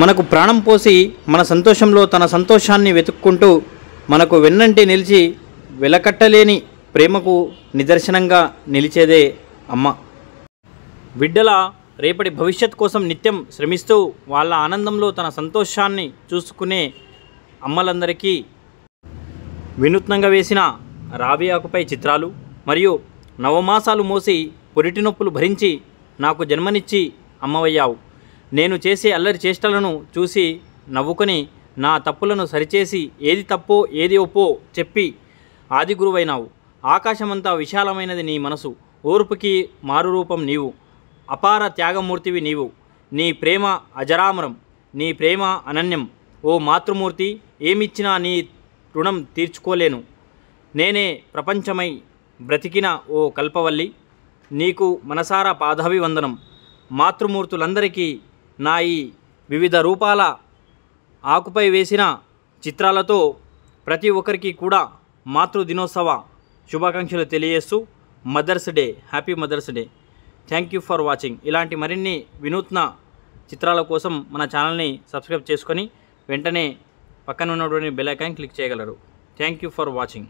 మనకు ప్రాణం పోసి మన సంతోషంలో తన సంతోషాన్ని వెతుక్కుంటూ మనకు వెన్నంటి నిలిచి వెలకట్టలేని ప్రేమకు నిదర్శనంగా నిలిచేదే అమ్మ. బిడ్డల రేపటి భవిష్యత్ కోసం నిత్యం శ్రమిస్తూ వాళ్ళ ఆనందంలో తన సంతోషాన్ని చూసుకునే అమ్మలందరికీ వినూత్నంగా వేసిన రావి ఆకుపై చిత్రాలు మరియు నవమాసాలు మోసి పురిటి నొప్పులు భరించి నాకు జన్మనిచ్చి అమ్మవయ్యావు. నేను చేసే అల్లరి చేష్టలను చూసి నవ్వుకొని నా తప్పులను సరిచేసి ఏది తప్పో ఏది ఒప్పో చెప్పి ఆది గురువైనావు. ఆకాశమంతా విశాలమైనది నీ మనసు, ఓర్పుకి మారురూపం నీవు, అపార త్యాగమూర్తివి నీవు. నీ ప్రేమ అజరామరం, నీ ప్రేమ అనన్యం. ఓ మాతృమూర్తి, ఏమిచ్చినా నీ రుణం తీర్చుకోలేను. నేనే ప్రపంచమై బ్రతికిన ఓ కల్పవల్లి, నీకు మనసారా పాదాభివందనం. మాతృమూర్తులందరికీ నా ఈ వివిధ రూపాల ఆకుపై వేసిన చిత్రాలతో ప్రతి ఒక్కరికి కూడా మాతృదినోత్సవ శుభాకాంక్షలు తెలియజేస్తూ mother's day, happy mother's day. Thank you for watching. ఇలాంటి మరిన్ని వినూత్న చిత్రాల కోసం మన ఛానల్ని సబ్స్క్రైబ్ చేసుకొని వెంటనే పక్కన ఉన్నటువంటి బెల్ ఐకాన్ క్లిక్ చేయగలరు. Thank you for watching.